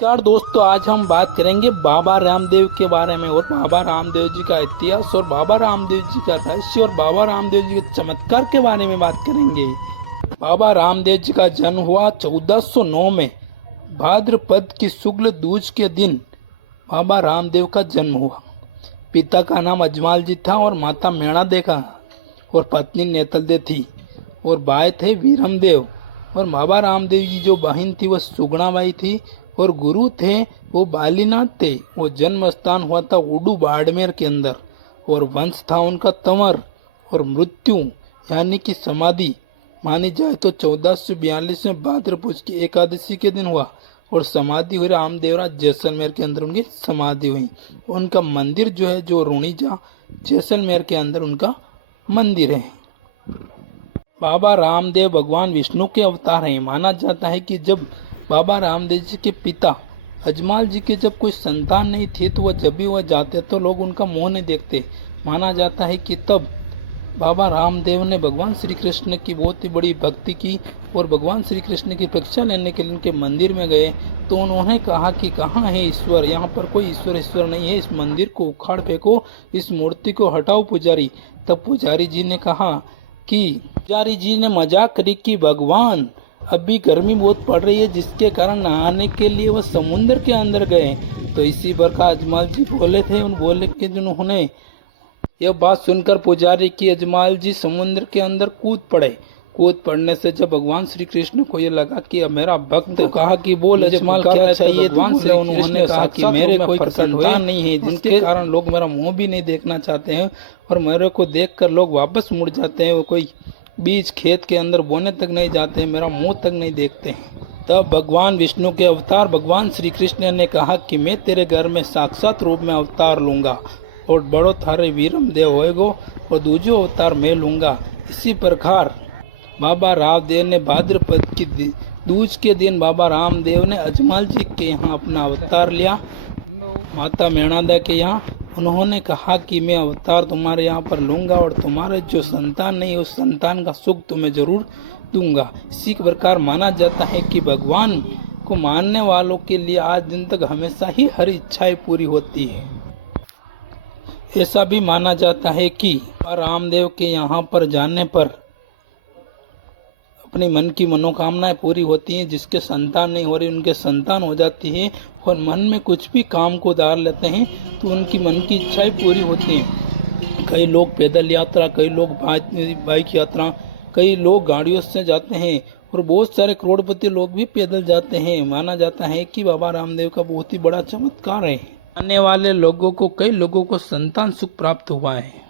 नमस्कार दोस्तों, आज हम बात करेंगे बाबा रामदेव के बारे में और बाबा रामदेव जी का इतिहास और बाबा रामदेव जी का रहस्य और बाबा रामदेव जी के चमत्कार के बारे में बात करेंगे। बाबा रामदेव जी का जन्म हुआ 1409 में भाद्रपद की शुक्ल दूज के दिन बाबा रामदेव का जन्म हुआ। पिता का नाम अजमाल जी था और माता मेणा देखा और पत्नी नेतलदे थी और भाई थे वीरमदेव। और बाबा रामदेव जी जो बहन थी वह सुगुणाबाई थी और गुरु थे वो बालीनाथ थे। वो जन्म स्थान हुआ था उडू बाड़मेर के अंदर और वंश था उनका तंवर। और मृत्यु यानी कि समाधि मानी जाए तो 1442 में भाद्रपद की एकादशी के दिन हुआ और समाधि हुई रामदेवराज जैसलमेर के अंदर उनकी समाधि हुई। उनका मंदिर जो है जो रुणीजा जैसलमेर के अंदर उनका मंदिर है। बाबा रामदेव भगवान विष्णु के अवतार हैं। माना जाता है कि जब बाबा रामदेव जी के पिता अजमाल जी के जब कोई संतान नहीं थे तो वह जब भी वह जाते तो लोग उनका मुंह नहीं देखते। माना जाता है कि तब बाबा रामदेव ने भगवान श्री कृष्ण की बहुत ही बड़ी भक्ति की और भगवान श्री कृष्ण की परीक्षा लेने के लिए उनके मंदिर में गए तो उन्होंने कहा कि कहाँ है ईश्वर, यहाँ पर कोई ईश्वर नहीं है, इस मंदिर को उखाड़ फेंको, इस मूर्ति को हटाओ पुजारी। तब पुजारी जी ने कहा कि पुजारी जी ने मजाक करी कि भगवान अभी गर्मी बहुत पड़ रही है जिसके कारण नहाने के लिए वह समुद्र के अंदर गए। तो इसी प्रकार अजमाल जी बोले थे, उन बोले कि उन्होंने यह बात सुनकर पुजारी की अजमाल जी समुद्र के अंदर कूद पड़ने से जब भगवान श्री कृष्ण को ये लगा कि अब मेरा भक्त तो कहा कि बोल अजमाल क्या चाहिए। भगवान से उन्होंने कहा कि मेरे कोई संतान नहीं है जिनके कारण लोग मेरा मुंह भी नहीं देखना चाहते हैं और मेरे को देखकर लोग वापस मुड़ जाते हैं। वो कोई बीज खेत के अंदर बोने तक नहीं जाते, मेरा मुंह तक नहीं देखते हैं। तब भगवान विष्णु के अवतार भगवान श्री कृष्ण ने कहा कि मैं तेरे घर में साक्षात रूप में अवतार लूंगा और बड़ो थारे वीरमदेव होएगो और दूजो अवतार मैं लूंगा। इसी प्रकार बाबा रामदेव ने भाद्रपद की दूज के दिन बाबा रामदेव ने अजमाल जी के यहाँ अपना अवतार लिया। माता मेणादा के यहाँ उन्होंने कहा कि मैं अवतार तुम्हारे यहाँ पर लूंगा और तुम्हारे जो संतान नहीं उस संतान का सुख तुम्हें जरूर दूंगा। इसी प्रकार माना जाता है कि भगवान को मानने वालों के लिए आज दिन तक हमेशा ही हर इच्छाएं पूरी होती है। ऐसा भी माना जाता है कि रामदेव के यहाँ पर जाने पर अपनी मन की मनोकामनाएं पूरी होती हैं। जिसके संतान नहीं हो रही उनके संतान हो जाती है और मन में कुछ भी काम को धार लेते हैं तो उनकी मन की इच्छाएं पूरी होती हैं। कई लोग पैदल यात्रा, कई लोग बाइक यात्रा, कई लोग गाड़ियों से जाते हैं और बहुत सारे करोड़पति लोग भी पैदल जाते हैं। माना जाता है कि बाबा रामदेव का बहुत ही बड़ा चमत्कार है। आने वाले लोगों को कई लोगों को संतान सुख प्राप्त हुआ है।